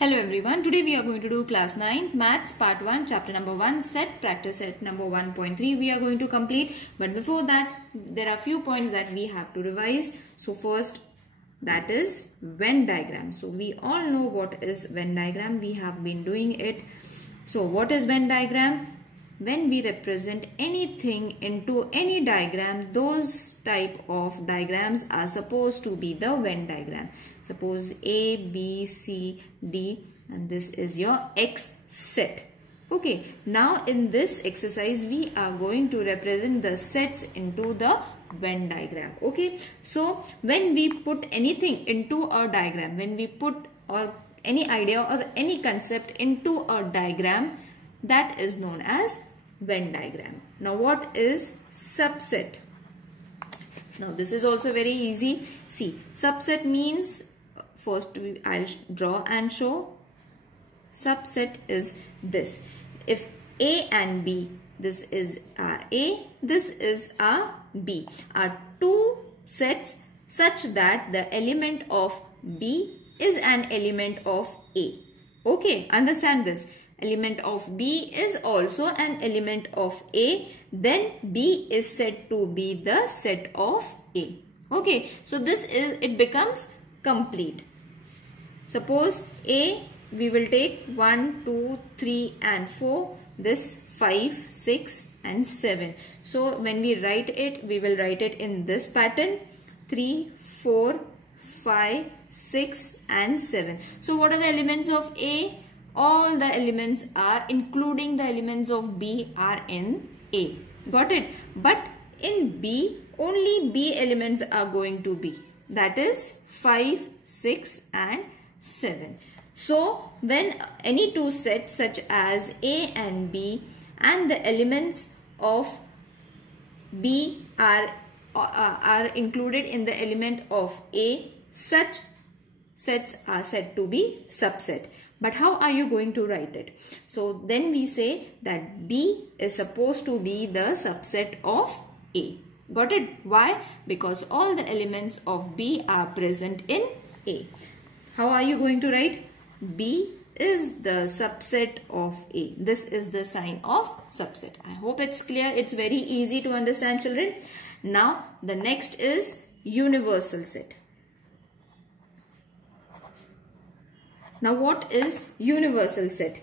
Hello everyone, today we are going to do class 9 maths part 1 chapter number 1 set practice set number 1.3 we are going to complete, but before that there are few points that we have to revise. So first, that is Venn diagram. So we all know what is Venn diagram, we have been doing it. So what is Venn diagram? When we represent anything into any diagram, those type of diagrams are supposed to be the Venn diagram. Suppose A, B, C, D, and this is your X set. Okay, now in this exercise we are going to represent the sets into the Venn diagram. Okay, so when we put anything into a diagram, when we put or any idea or any concept into a diagram, that is known as Venn diagram. Now what is subset? Now this is also very easy. See, subset means, first I'll draw and show. Subset is this. If A and B, this is our A, this is our B, are two sets such that the element of B is an element of A. Okay, understand this. Element of B is also an element of A, then B is said to be the set of A. Okay, so this is, it becomes complete. Suppose A, we will take 1, 2, 3 and 4, this 5, 6 and 7. So when we write it, we will write it in this pattern, 3, 4, 5, 6 and 7. So what are the elements of A? All the elements are, including the elements of B, are in A. Got it? But in B, only B elements are going to be. That is 5, 6 and 7. So when any two sets such as A and B and the elements of B are included in the element of A, such sets are said to be subset. But how are you going to write it? So then we say that B is supposed to be the subset of A. Got it? Why? Because all the elements of B are present in A. How are you going to write? B is the subset of A. This is the sign of subset. I hope it's clear. It's very easy to understand, children. Now the next is universal set. Now what is universal set?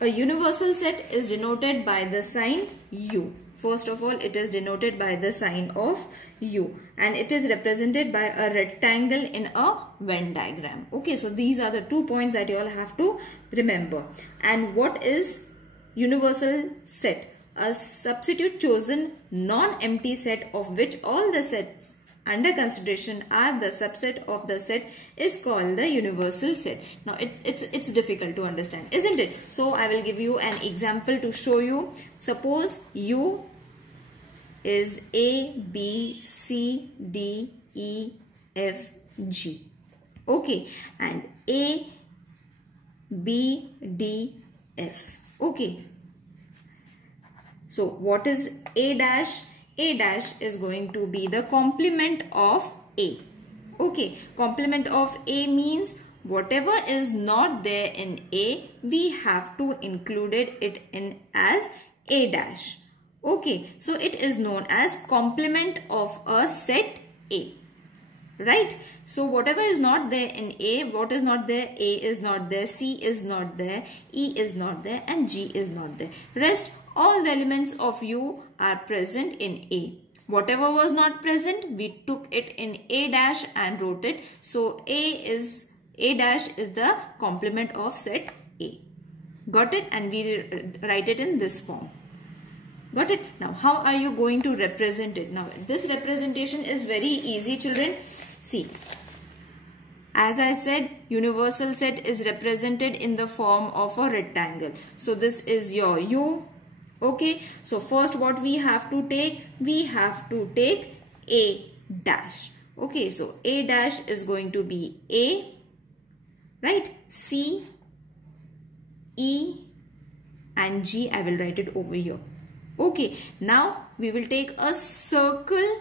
A universal set is denoted by the sign U. First of all, it is denoted by the sign of U and it is represented by a rectangle in a Venn diagram. Okay, so these are the 2 points that you all have to remember. And what is universal set? A substitute chosen non-empty set of which all the sets under consideration are the subset of the set is called the universal set. Now it's difficult to understand, isn't it? So I will give you an example to show you. Suppose U is A, B, C, D, E, F, G. Okay, and A, B, D, F. Okay. So what is A dash? A dash is going to be the complement of A. Okay, complement of A means whatever is not there in A, we have to include it in as A dash. Okay, so it is known as complement of a set A. Right? So whatever is not there in A, what is not there? A is not there, C is not there, E is not there and G is not there. Rest, all the elements of U are present in A. Whatever was not present, we took it in A dash and wrote it. So A dash is the complement of set A. Got it? And we write it in this form. Got it? Now how are you going to represent it? Now this representation is very easy, children. See, as I said, universal set is represented in the form of a rectangle. So this is your U. Okay, so first what we have to take? We have to take A dash. Okay, so A dash is going to be A, right? C, E and G, I will write it over here. Okay, now we will take a circle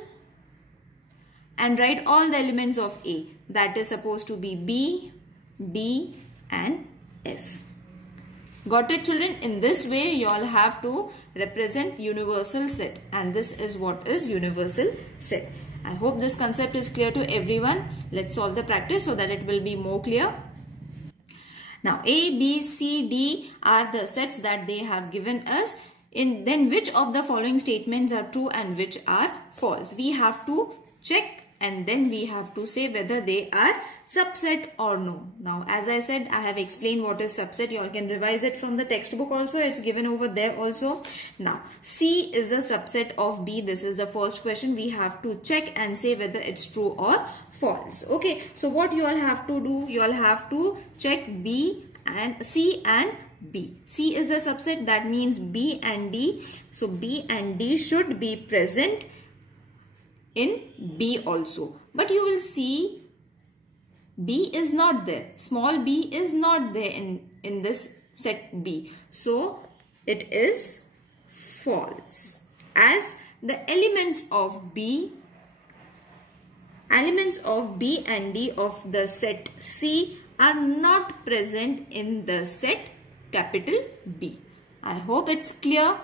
and write all the elements of A. That is supposed to be B, D, and F. Got it, children? In this way you all have to represent universal set, and this is what is universal set. I hope this concept is clear to everyone. Let's solve the practice so that it will be more clear. Now A, B, C, D are the sets that they have given us. Then which of the following statements are true and which are false? We have to check and then we have to say whether they are subset or no. Now as I said, I have explained what is subset. You all can revise it from the textbook also. It's given over there also. Now C is a subset of B. This is the first question. We have to check and say whether it's true or false. Okay, so what you all have to do? You all have to check B and C and B. C is the subset, that means B and D. So B and D should be present in B also. But you will see B is not there. Small b is not there in this set B. So it is false. As the elements of B and D of the set C are not present in the set capital B. I hope it's clear.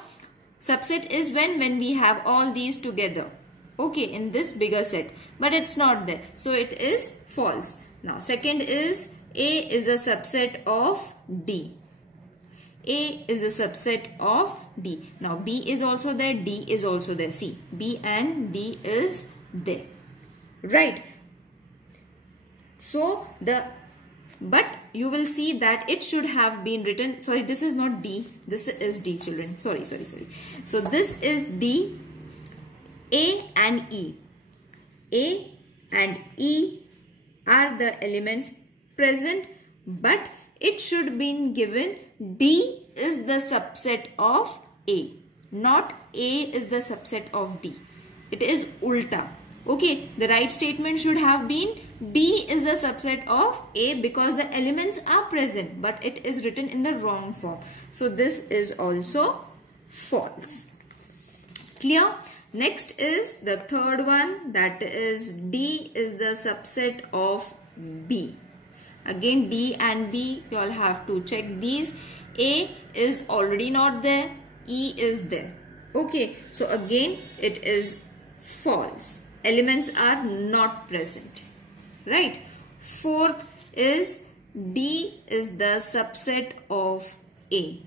Subset is when we have all these together. Okay, in this bigger set. But it's not there. So it is false. Now second is A is a subset of D. A is a subset of D. Now B is also there. D is also there. See, B and D is there. Right. So but you will see that it should have been written. Sorry, this is not D. This is D, children. Sorry. So this is D. A and E. A and E are the elements present, but it should be given D is the subset of A, not A is the subset of D. It is ulta. Okay, the right statement should have been D is the subset of A because the elements are present, but it is written in the wrong form. So this is also false. Clear? Next is the third one, that is D is the subset of B. Again D and B, you all have to check these. A is already not there, E is there. Okay, so again it is false. Elements are not present. Right. Fourth is D is the subset of A.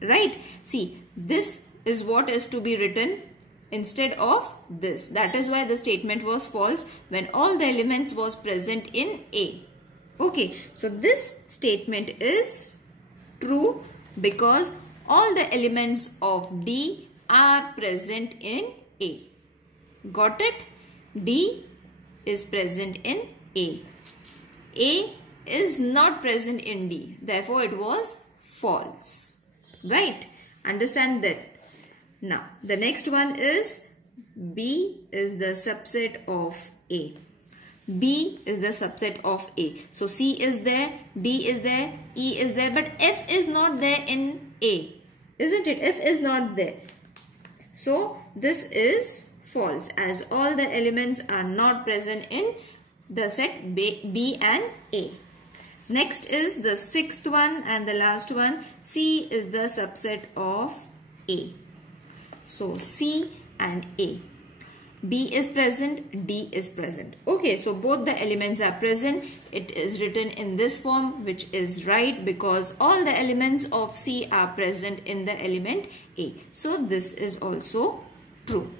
Right. See, this is what is to be written instead of this. That is why the statement was false when all the elements was present in A. Okay, so this statement is true because all the elements of D are present in A. Got it? D is present in A. A is not present in D. Therefore, it was false. Right? Understand that. Now, the next one is B is the subset of A. B is the subset of A. So, C is there, D is there, E is there, but F is not there in A. Isn't it? F is not there. So, this is false as all the elements are not present in the set B and A. Next is the sixth one and the last one. C is the subset of A. So C and A. B is present, D is present. Okay, so both the elements are present. It is written in this form, which is right because all the elements of C are present in the element A. So this is also true.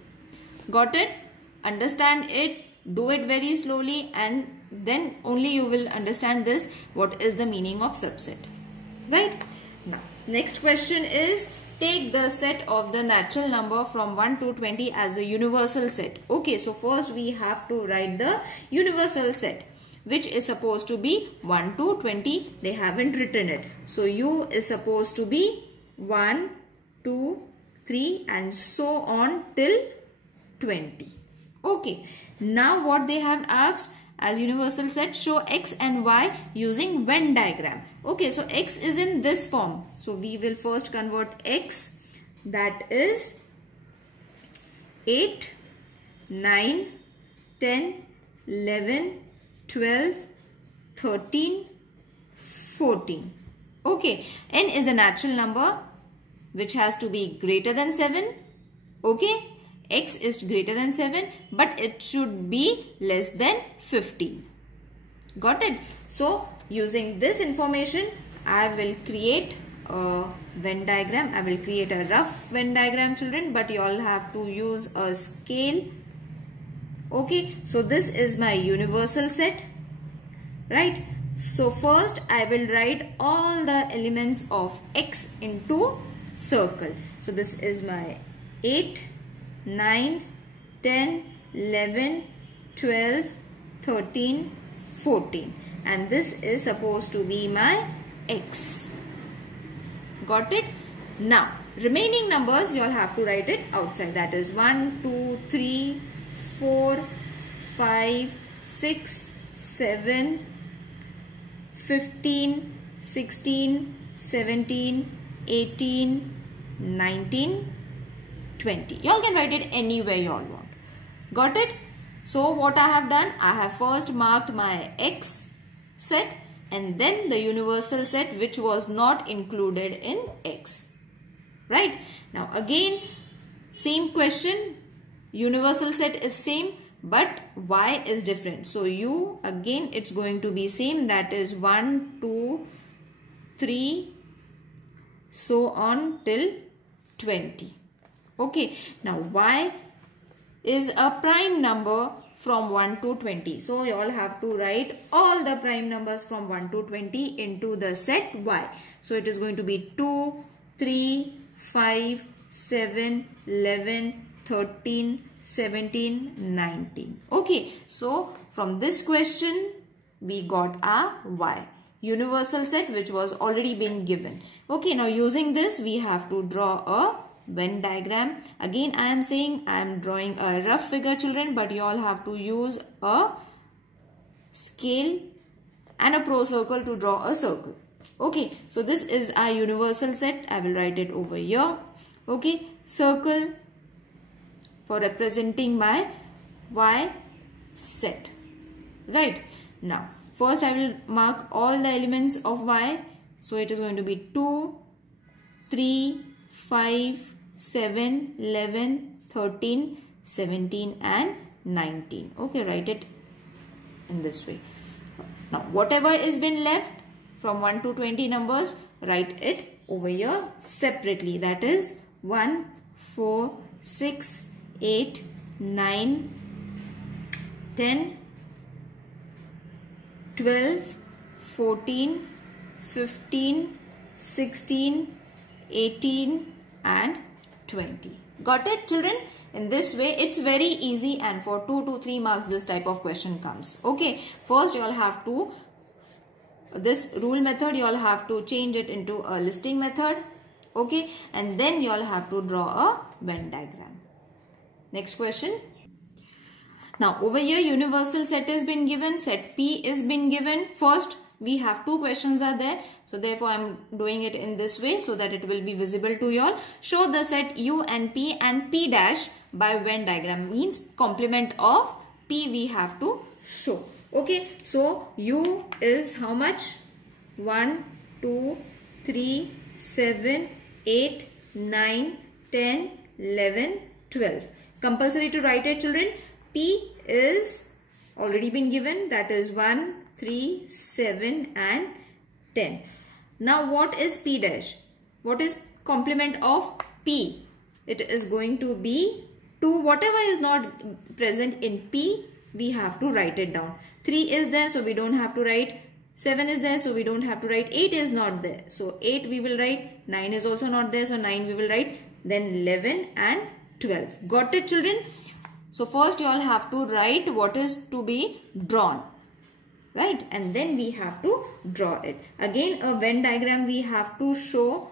Got it? Understand it. Do it very slowly and then only you will understand this. What is the meaning of subset? Right? Now, next question is, take the set of the natural number from 1 to 20 as a universal set. Okay, so first we have to write the universal set, which is supposed to be 1 to 20. They haven't written it. So U is supposed to be 1, 2, 3 and so on till 20. Okay, now what they have asked as universal set, show X and Y using Venn diagram. Okay, so X is in this form. So we will first convert X, that is 8, 9, 10, 11, 12, 13, 14. Okay, n is a natural number which has to be greater than 7. Okay, x is greater than 7, but it should be less than 15. Got it? So, using this information, I will create a Venn diagram. I will create a rough Venn diagram, children, but you all have to use a scale. Okay, so this is my universal set, right? So first I will write all the elements of x into circle. So this is my 8, 9, 10, 11, 12, 13, 14, and this is supposed to be my x. Got it? Now remaining numbers you all have to write it outside. That is 1, 2, 3, 4, 5, 6, 7, 15, 16, 17, 18, 19, 20. You all can write it anywhere you all want. Got it? So what I have done, I have first marked my x set and then the universal set which was not included in x. Right? Now again, same question, universal set is same but y is different. So u, again it's going to be same, that is 1, 2, 3, so on till 20. Okay, now y is a prime number from 1 to 20. So you all have to write all the prime numbers from 1 to 20 into the set y. So it is going to be 2, 3, 5, 7, 11, 13, 17, 19. Okay, so from this question we got our y. Universal set which was already been given. Okay, now using this we have to draw a Venn diagram. Again I am saying I am drawing a rough figure, children, but you all have to use a scale and a pro circle to draw a circle. Okay, so this is our universal set. I will write it over here. Okay, circle for representing my y set. Right, now first I will mark all the elements of y. So it is going to be 2, 3, 5, 7, 11, 13, 17 and 19. Okay, write it in this way. Now whatever is been left from 1 to 20 numbers, write it over here separately. That is 1, 4, 6, 8, 9, 10, 12, 14, 15, 16, 18 and 20. Got it, children? In this way it's very easy, and for 2 to 3 marks this type of question comes. Okay, first you all have to, this rule method you all have to change it into a listing method. Okay, and then you all have to draw a Venn diagram. Next question. Now over here universal set has been given, set P is been given. First we have two questions are there, so therefore I am doing it in this way so that it will be visible to you all. Show the set U and P dash by Venn diagram, means complement of P we have to show. Okay, so U is how much? 1, 2, 3, 7, 8, 9, 10, 11, 12. Compulsory to write it, children. P is already been given, that is 1, 3, 7 and 10. Now what is P dash? What is complement of P? It is going to be 2. Whatever is not present in P, we have to write it down. 3 is there, so we don't have to write. 7 is there, so we don't have to write. 8 is not there, so 8 we will write. 9 is also not there, so 9 we will write. Then 11 and 12. Got it, children? So first you all have to write what is to be drawn. Right, and then we have to draw it. Again a Venn diagram we have to show.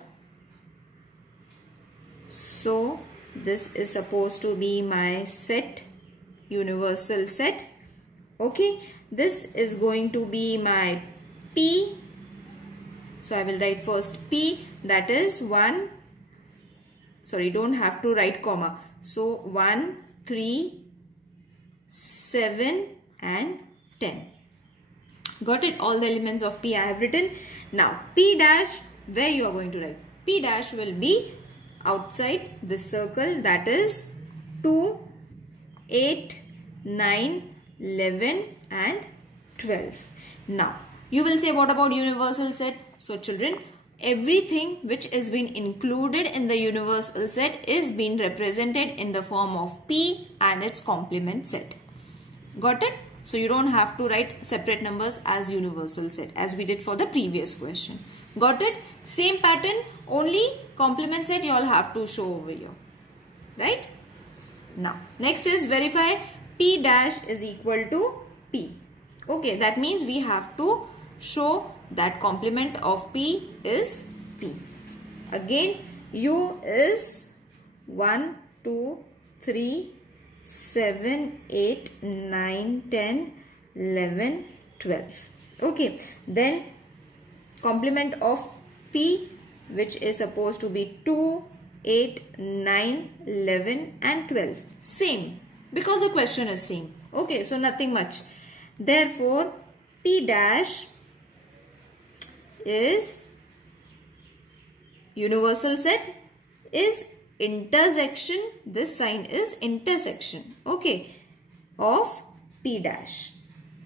So this is supposed to be my set, universal set. Okay, this is going to be my P. So I will write first P, that is 1, sorry, don't have to write comma. So 1, 3, 7 and 10. Got it? All the elements of P I have written. Now P dash, where you are going to write? P dash will be outside this circle, that is 2, 8, 9, 11 and 12. Now you will say, what about universal set? So children, everything which is been included in the universal set is being represented in the form of P and its complement set. Got it? So you don't have to write separate numbers as universal set as we did for the previous question. Got it? Same pattern, only complement set you all have to show over here. Right? Now next is verify P dash is equal to P. Okay, that means we have to show that complement of P is P. Again, U is 1, 2, 3, 7, 8, 9, 10, 11, 12. Okay, then complement of P, which is supposed to be 2, 8, 9, 11 and 12. Same, because the question is same. Okay, so nothing much. Therefore, P dash is universal set, is intersection, this sign is intersection, okay, of P dash,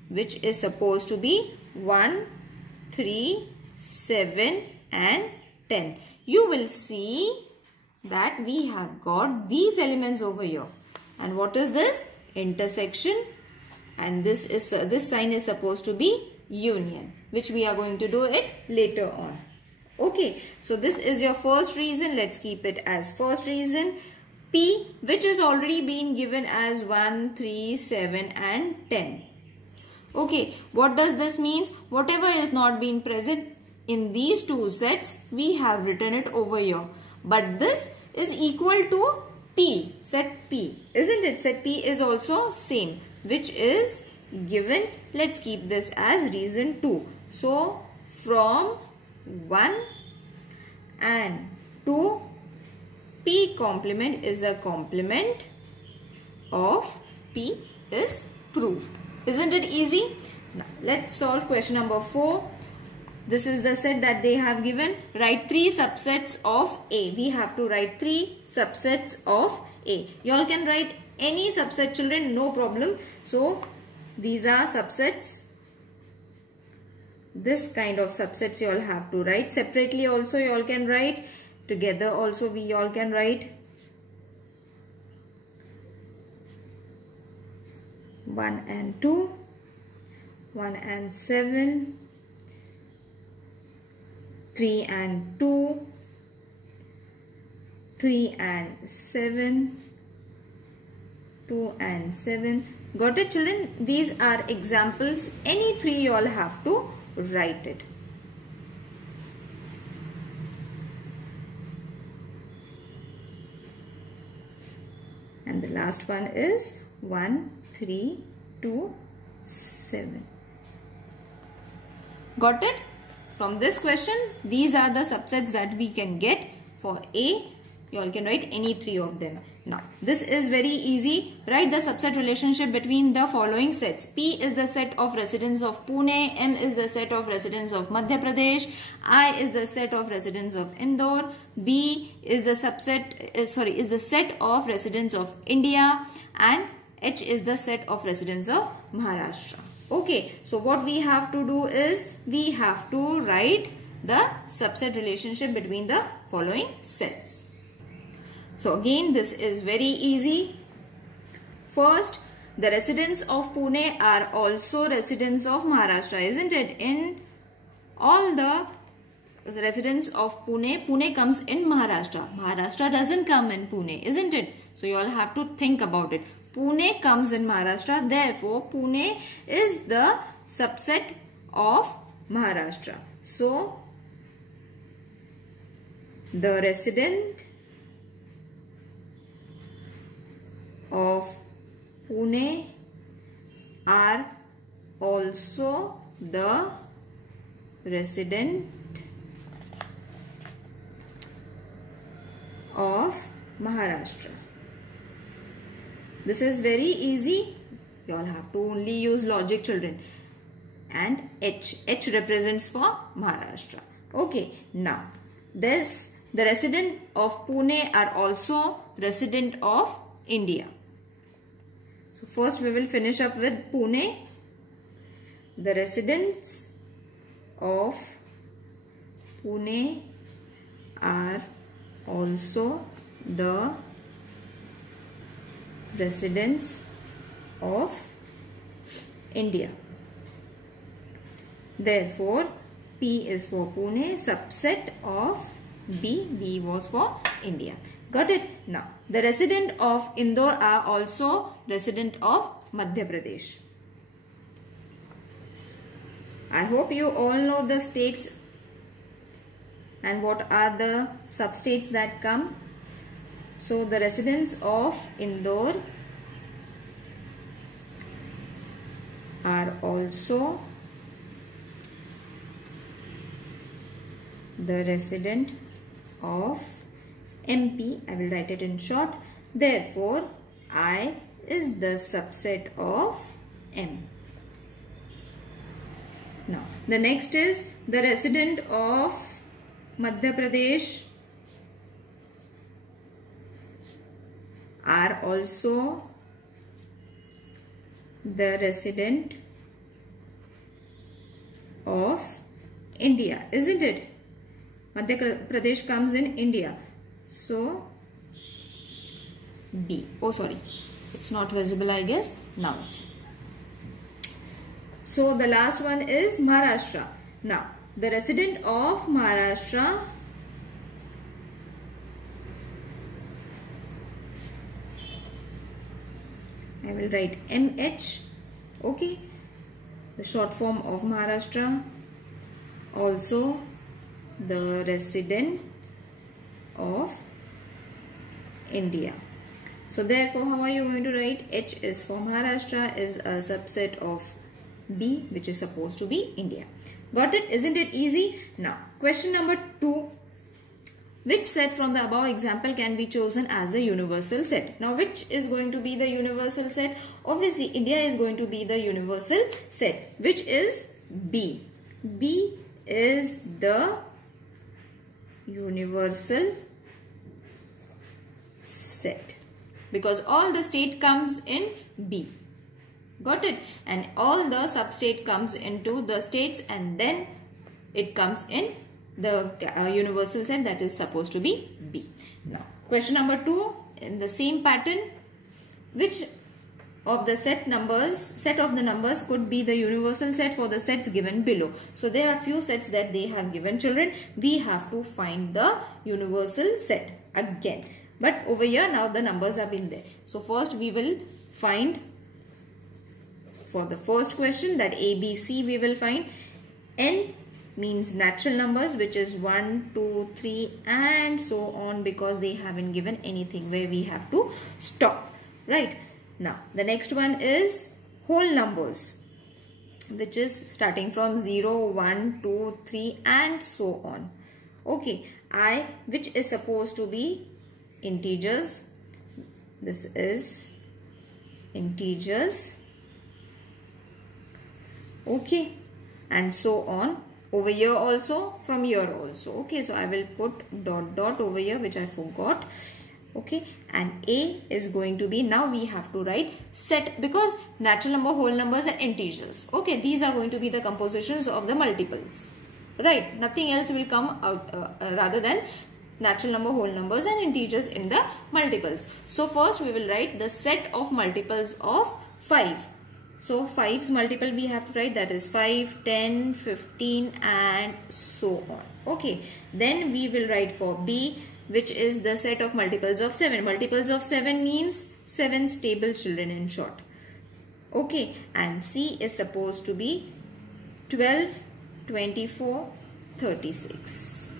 which is supposed to be 1, 3, 7 and 10. You will see that we have got these elements over here. And what is this? Intersection. And this sign is supposed to be union, which we are going to do it later on. Okay, so this is your first reason. Let's keep it as first reason. P, which is already been given as 1, 3, 7 and 10. Okay, what does this means? Whatever is not being present in these two sets, we have written it over here. But this is equal to P, set P, isn't it? Set P is also same, which is given. Let's keep this as reason 2. So from 1 and 2, P complement is a complement of P is proved. Isn't it easy? Now let's solve question number 4. This is the set that they have given. Write 3 subsets of A. We have to write 3 subsets of A. You all can write any subset, children, no problem. So these are subsets. This kind of subsets you all have to write. Separately also you all can write. Together also we all can write. 1 and 2, 1 and 7, 3 and 2, 3 and 7, 2 and 7. Got it, children? These are examples. Any 3 you all have to write it. And the last one is 1, 3, 2, 7. Got it? From this question, these are the subsets that we can get for A. You all can write any 3 of them. Now, this is very easy. Write the subset relationship between the following sets. P is the set of residents of Pune. M is the set of residents of Madhya Pradesh. I is the set of residents of Indore. B is the is the set of residents of India. And H is the set of residents of Maharashtra. Okay, so what we have to do is we have to write the subset relationship between the following sets. So again, this is very easy. First, the residents of Pune are also residents of Maharashtra, isn't it? In all the residents of Pune, Pune comes in Maharashtra. Maharashtra doesn't come in Pune, isn't it? So you all have to think about it. Pune comes in Maharashtra, therefore Pune is the subset of Maharashtra. So the resident of Pune are also the resident of Maharashtra. This is very easy. You all have to only use logic, children. And H. H represents for Maharashtra. Okay. Now, the resident of Pune are also resident of India. So first we will finish up with Pune. The residents of Pune are also the residents of India. Therefore, P is for Pune, subset of B. B was for India. Got it? Now, the resident of Indore are also resident of Madhya Pradesh. I hope you all know the states and what are the substates that come. So, the residents of Indore are also the resident of MP. I will write it in short. Therefore, I is the subset of M. Now, the next is the resident of Madhya Pradesh are also the resident of India, isn't it? Madhya Pradesh comes in India. So, B. Oh, sorry. It's not visible, I guess. Now it's. So, the last one is Maharashtra. Now, the resident of Maharashtra I will write MH. Okay. The short form of Maharashtra. Also, the resident of India. So therefore, how are you going to write? H is for Maharashtra is a subset of B, which is supposed to be India. Got it? Isn't it easy? Now, question number 2. Which set from the above example can be chosen as a universal set? Now, which is going to be the universal set? Obviously, India is going to be the universal set, which is B. B is the universal set because all the state comes in B. Got it? And all the substate comes into the states and then it comes in the universal set that is supposed to be B. Now, question number 2 in the same pattern. Which of the set of the numbers could be the universal set for the sets given below? So, there are few sets that they have given children. We have to find the universal set again. But over here now the numbers have been there. So, first we will find for the first question that A, B, C we will find. N means natural numbers which is 1, 2, 3 and so on because they haven't given anything where we have to stop. Right. Now, the next one is whole numbers which is starting from 0, 1, 2, 3 and so on. Okay. I which is supposed to be integers. This is integers. Okay. And so on. Over here also, from here also. Okay, so I will put dot dot over here which I forgot. Okay, and A is going to be, now we have to write set because natural number, whole numbers and integers. Okay, these are going to be the compositions of the multiples. Right, nothing else will come out rather than natural number, whole numbers and integers in the multiples. So first we will write the set of multiples of 5. So 5's multiple we have to write, that is 5, 10, 15 and so on. Okay. Then we will write for B, which is the set of multiples of 7. Multiples of 7 means 7 stable children in short. Okay. And C is supposed to be 12, 24, 36.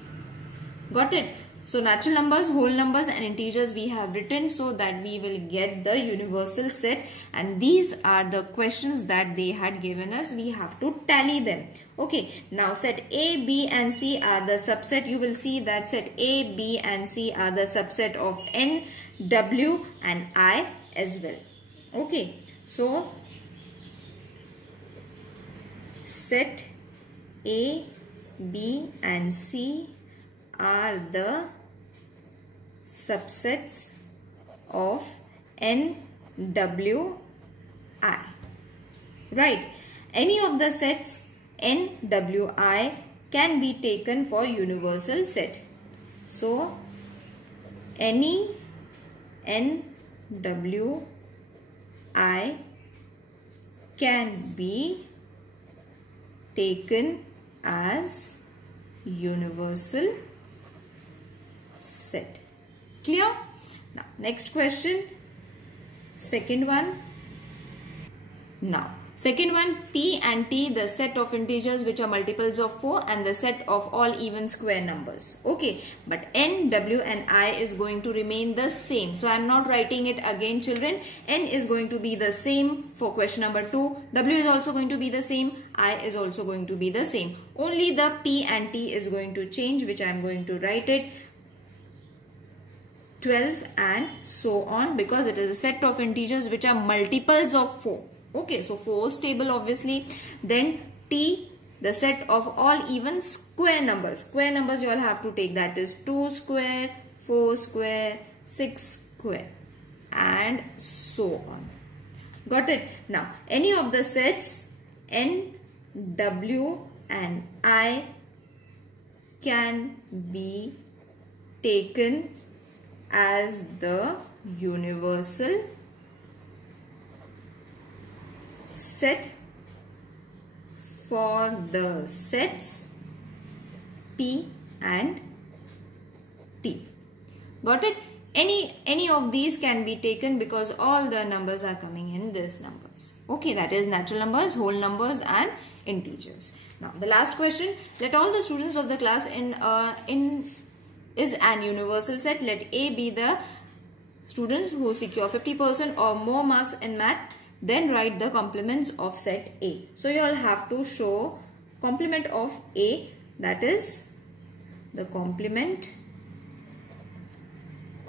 Got it? So natural numbers, whole numbers and integers we have written so that we will get the universal set, and these are the questions that they had given us. We have to tally them. Okay, now set A, B and C are the subset. You will see that set A, B and C are the subset of N, W and I as well. Okay, so set A, B and C are the subsets of NWI. Right. Any of the sets NWI can be taken for universal set. So, any NWI can be taken as universal set. Clear? Now, next question. Second one. Now, second one, P and T, the set of integers which are multiples of 4 and the set of all even square numbers. Okay, but N, W and I is going to remain the same. So, I am not writing it again, children. N is going to be the same for question number 2. W is also going to be the same. I is also going to be the same. Only the P and T is going to change, which I am going to write it 12 and so on, because it is a set of integers which are multiples of 4. Okay, so 4 is stable obviously. Then T, the set of all even square numbers. Square numbers you all have to take, that is 2 square, 4 square, 6 square and so on. Got it? Now, any of the sets N, W and I can be taken as the universal set for the sets P and T. Got it? Any of these can be taken because all the numbers are coming in this numbers. Okay, that is natural numbers, whole numbers and integers. Now, the last question. Let all the students of the class is an universal set. Let A be the students who secure 50% or more marks in math. Then write the complements of set A. So, you all have to show complement of A, that is the complement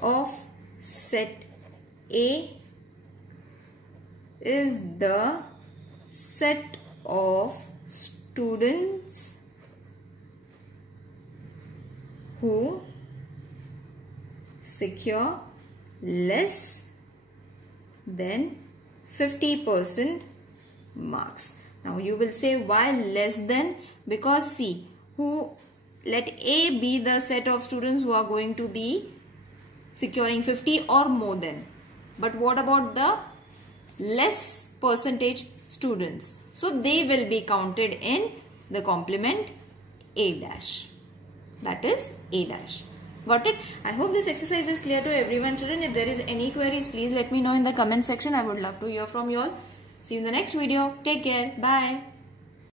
of set A is the set of students who secure less than 50% marks. Now you will say why less than? Because see, let A be the set of students who are going to be securing 50 or more than. But what about the less percentage students? So they will be counted in the complement A dash. That is A dash. Got it? I hope this exercise is clear to everyone. Children, if there is any queries, please let me know in the comment section. I would love to hear from you all. See you in the next video. Take care. Bye.